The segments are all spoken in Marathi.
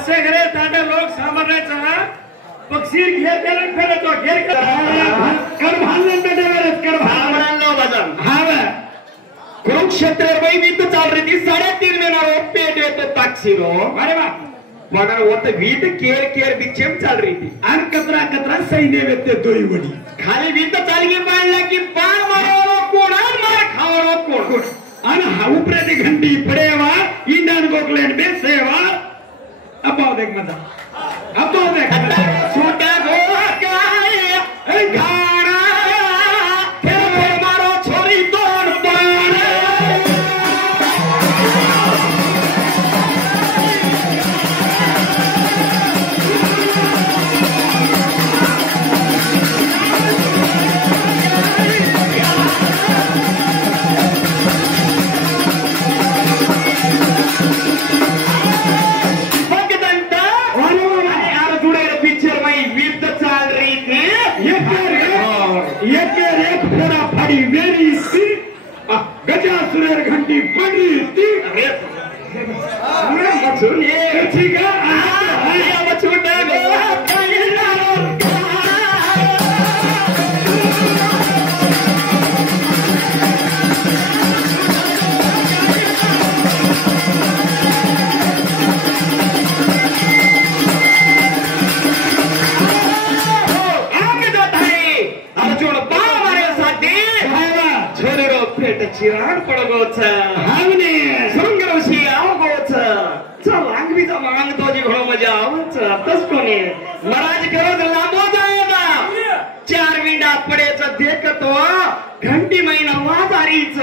असे घरे तांडा लोक सामान्याचा पक्षी घेर केला फेरतो घेर कर भांडण बेटेवरच कर भांडणलो बदल हाव कुरुक्षेत्र वैविध्य चाल रही 3.5 महीना पेट येतो ताक्षीरो अरे वा पण होत वीट केर केर बिचेम चाल रही थी अन कतरा कतरा सैन्य व्यक्ती दोई वडी खाली वीट चाल की बाळला की बाण मारो कोण मार खावरो कोण अन हा उपरे घंटी पडेवा इंडियन गोकलैंड में सेवा अब आओ देख मजा अब तो देख छोटा गोवा काय गाना फिर मारो छोरी तोड़ तोड़ गजासुर घंटी पड़ी थी ठीक है छोटा चिराण पडगोच हावने सुंगरवशी आवगोच चल अंगवीचा मांग तो जी घोडो मजा आवच तस कोणी महाराज करो लांबो जायना 4 विंडा पडेच देखतो घंटी महिना वाजारीच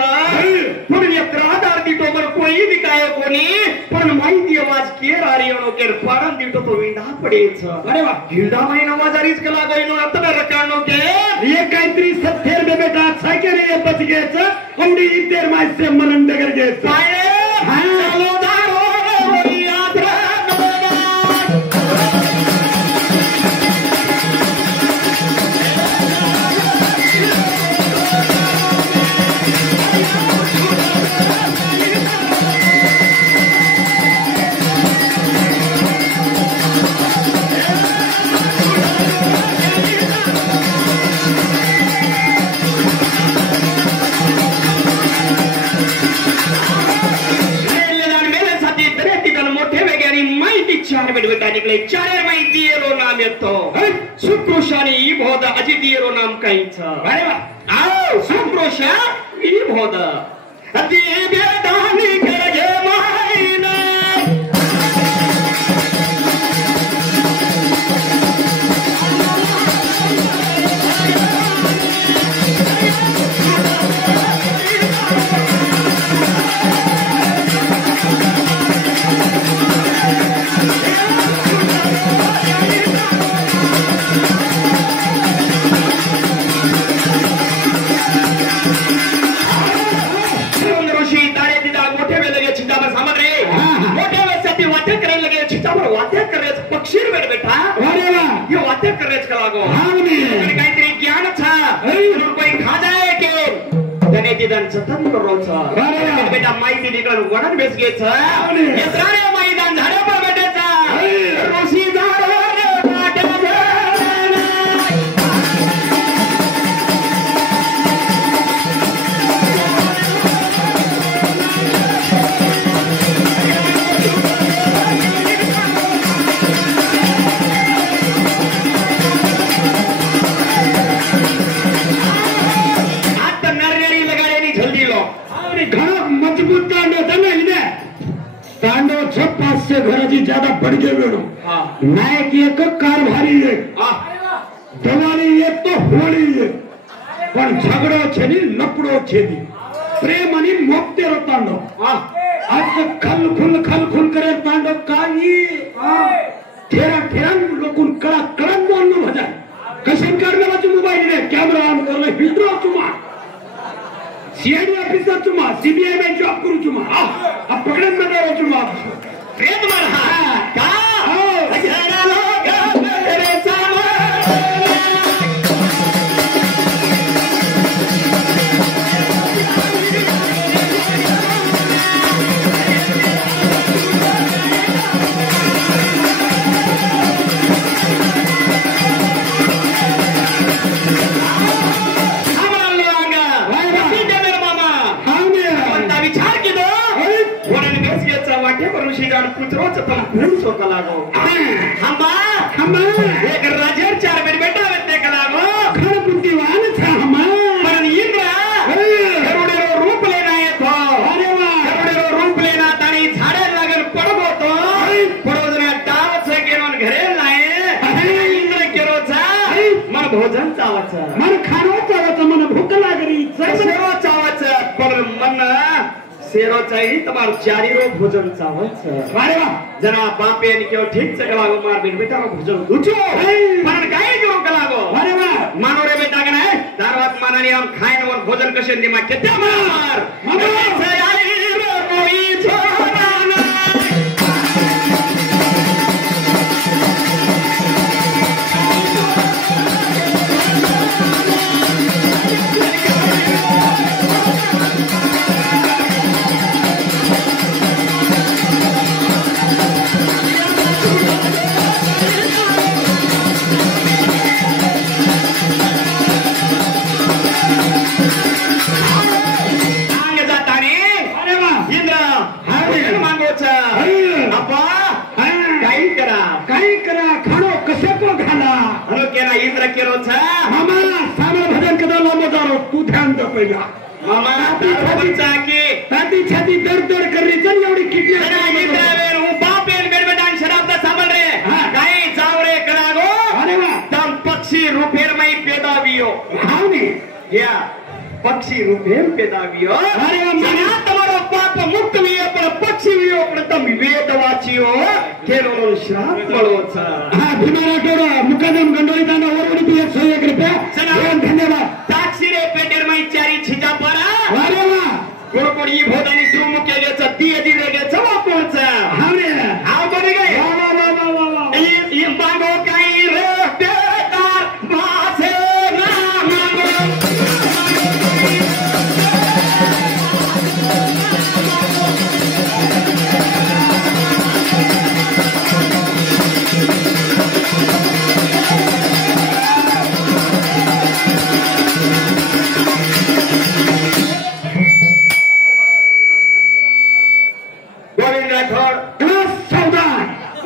पुण्य त्रादार दिटो बर कोई विकाय कोणी पण माहिती आवाज केर आरियणो केर पारन दिटो तो विंडा पडेच अरे वा हिंडा महिना वाजारीच कला गईनो आता रकानो के ये काहीतरी सत्तेर बेटा सायके रे बच गेच अंडी इतर मासे मरण डगर गेच हालो दारो यात्रा निकले चारे माहिती येलो नाम येतो सुक्रोशाने ई भोद अजित येलो नाम काहीच अरे वा आओ सुक्रोशा ई भोद अति बेदानी करगे मायना पक्षीर बैठ बैठा अरे वाह ये वाते कररेच का लागो हां ने काहीतरी ज्ञान था जरूर कोई खा जाए के त्याने तिदन सतन करोच अरे बेटा माहिती निकल वडन बेस गेच येत्रारे मैदान झाडे पर बैठेचा रोशी झाडे घराची ज्यादा पडगे वेळो नायक एक कारभारी एक दिवाळी एक तो होळी एक पण झगडो छेनी लपडो छेनी प्रेम आणि मोक्ते तांडो आज खल खुल करे तांडो काही ठेरा ठेरा लोकून कळा कळन बोलणं भजा कशन करण्याची मोबाईल ने कॅमेरा ऑन करला हिंड्रो चुमा सीआईडी ऑफिसर चुमा सीबीआई में जॉब करू चुमा अब पकड़न में दो चुमा प्रेम मरहा का हजारा लोग तेरे सामने जान पुत्रोच पण खून सोका लागो हमा एक राजेर 4 बेटा वेते का लागो खर बुद्धिवान था हमा पण इंद्र करोडेरो रूप लेना येतो अरे वाह करोडेरो रूप लेना ताणी झाडे लागल पडबो तो पडवजना डाव छे गेवन घरे लाये इंद्र केरोचा मन भोजन चावाचा मन खानो चावत मन भूख लागरी सेरो चावाचा पर मन सेरो चाहिए तुम्हार चारी रो भोजन चावच अरे वाह जना बापे ने क्यों ठीक से कलागो मार बिन बेटा रो भोजन उठो पण काय करो कलागो अरे वाह मानो रे बेटा का है दारवात मानानी हम खाएन और भोजन कशे दिमा केत्या मार से आई रो कोई छोराना इंद्र केरो छा मामा सामने भजन कदा लांबो दारो तू ध्यान दे पहिला मामा बच्चा की ताती छाती दर्द कर रही चल एवढी किती इंद्र वेर हूं बापेन बेडबेटान शराब दा सामल रे काय जाव रे करागो अरे वाह तम पक्षी रूपेर मई पेदावियो हावने या पक्षी रूपेर पेदावियो अरे वाह તમારો પાપ મુક્ત વિયો પણ પક્ષી વિયો પણ તમ વેદ વાંચ્યો કેનો શ્રાપ મળો છે હા ભીમારા ટોડા મુકાદમ ગંડોળી દાના ઓરવડી બી 101 રૂપિયા ધન્યવાદ taxi रे पेटेर मई चारी छिजा परा अरे वाह कोडकोडी भोदानी सुमु केले छ दियदी रेगे छ वापोच हावने हाव बने गए वाह ई बागो काई रे बेटा मासे नाम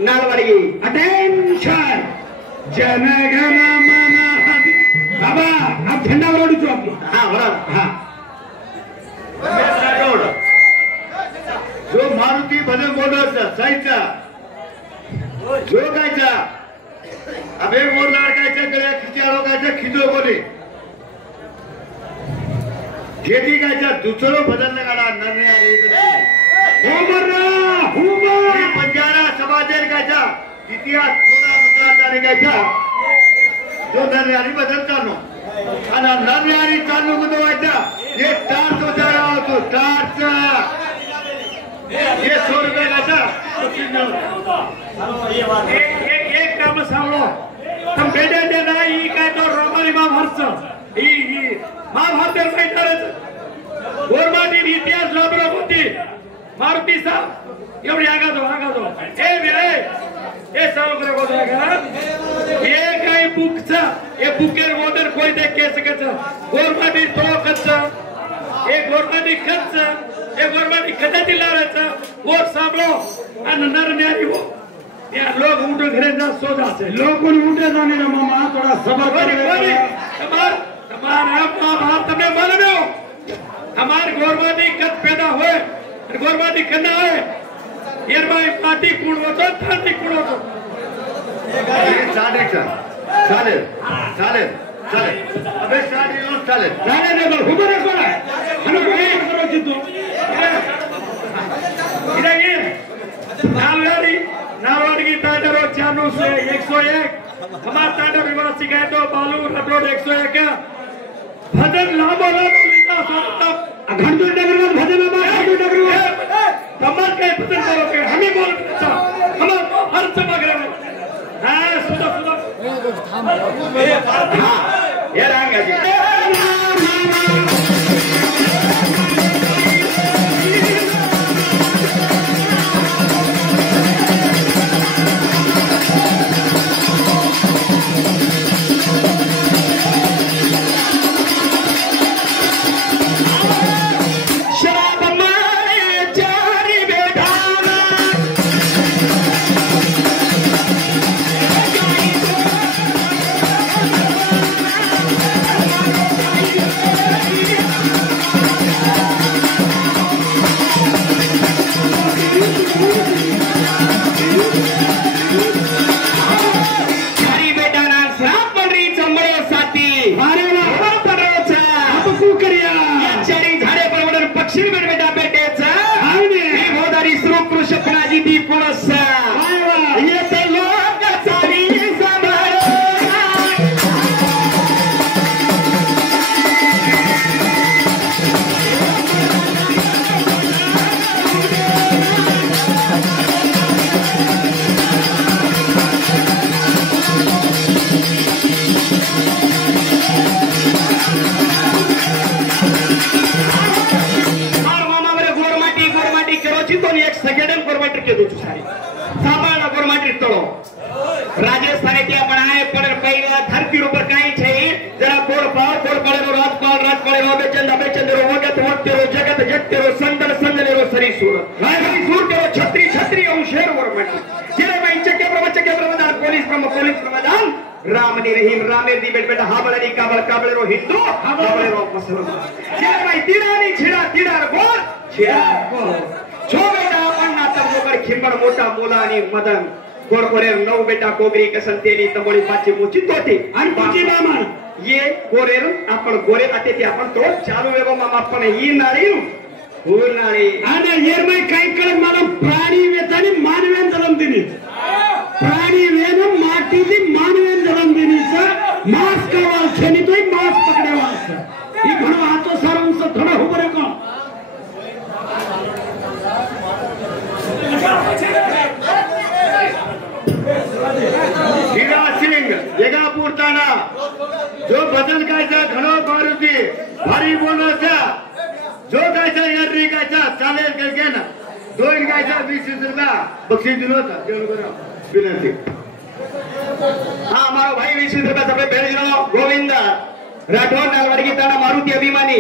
नालवाड़ी अटेंशन जनगण मन बाबा आप झंडा उड़ो जो आपको हाँ बराबर हाँ जो मारुती भजन बोलवायचा साईचा जो गायचा अबे मोरलाड गायचा गळ्या खिचाळो गायचा खिजो बोले जेदी गायचा दुसरो भजन लगाडा नन्या रे पंजारा समाजेर गायचा इतिहास थोडा मुद्दा गायचा जो नन्यारी भजन चालू आणि नन्यारी चालू गुदवायचा हे टार्च उजाळा होतो टार्च ये 100 रुपये गायचा एक काम सांगलो तुम बेटे दे नाही काय तो रोमानी महाभारत ही महाभारत मैदानाचं गोरमाटी इतिहास लाभलो होती मारुती साहब एवढी आगाजो ए चालू करे बोल ये काय बुकचा ए बुकेर वोटर कोई देख के सकत गोरमाटी तो कच्च ए गोरमाटी कच्च ए गोरमाटी कदा दिलाराचा वो सांभळो आणि नरन्यारी वो या लोग उठे घरे जा सो जाते लोग उठे जाने ना मामा थोड़ा सबर करे हमारा महाभारत में मालूम हो हमारे गोरमाटी कद पैदा हुए गोरमाटी कन्ना है यार भाई पार्टी कोण होतो थांती कोण होतो चालेल अबे चालेल जाने दे बोल उभं कोण आहे आणि काय करू जितो इधर नालवाड़ी ताडरो 101 हमारा ताडर विवाद शिकायतो बालू अपलोड 101 भजन लांबो लीधा सोता घंटो नगर में भजन में घंटो नगर में तमार काय भजन करो के हमें बोल हम हर समय करे हां सुनो हाँ ये रंगा जी સાંભળો ગોરમાટી તળો રાજસ્થાને ત્યાં પણ આય પણ પહેલા ધરતી ઉપર કાઈ છે જરા કોરપાળેનો રાજપાળેનો બેચંદરો વગત વગતેરો જગત જગતેરો સંદનેરો સરી સુરત રાયરી સુર તેરો છત્રી અંશેર ગોરમાટી જેરે માં ચકે પ્રમદાન પોલીસ પ્રમદાન રામની રહીમ રામેરની બેટા હાબળની કાબળેરો હિન્દુ હાબળેરો મુસલમાન જેરે માં તીડાની તીડા ગોર છેડા છો બેટા આપણના તબજો પર ખિંબર મોટા મોલાની મદન गोरगोरे नौ बेटा कोगरी कसंतेली तंबोळी पाची मोची तोती आणि तुझी मामा ये गोरेर आपण गोरे आते ते आपण तो चालू वेगो मामा आपण ही नाळी हो नाळी आणि येरमै काही कळ मला प्राणी वेतानी मानवेन जन्म दिनी प्राणी वेन माटीली मानवेन जन्म दिनीच मास कवाल छेनी तोय मास पकडेवास ही म्हणो आतो सारंस थोडा उभरे को हीरा सिंग जगापूर ताना जो भजन गायचा घणो मारुती भारी बोलायचा जो गायचा यर्री गायचा चालेल काय ना दोन गायचा 20 रुपया बक्षीस दिलो होता विनंती हा मारो भाई 20 रुपयाचा भेट दिलो गोविंद राठोड नालवाडगी ताना मारुती अभिमानी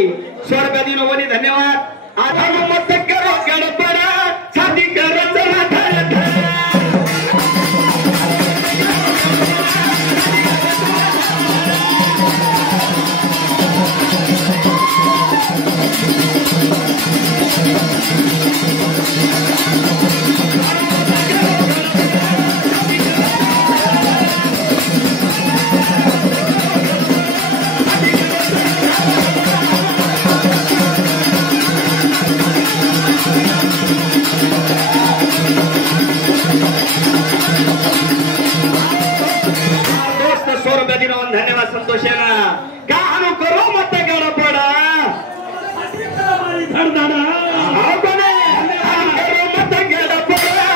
100 रुपया दिनो वनी धन्यवाद आता मत करो गडपडा साधी करो चला धर धन्यवाद संतोषेना का हनु करो मत गडपडा धडधडा आपण करो मत गडपडा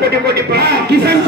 कोटी कोटी किसान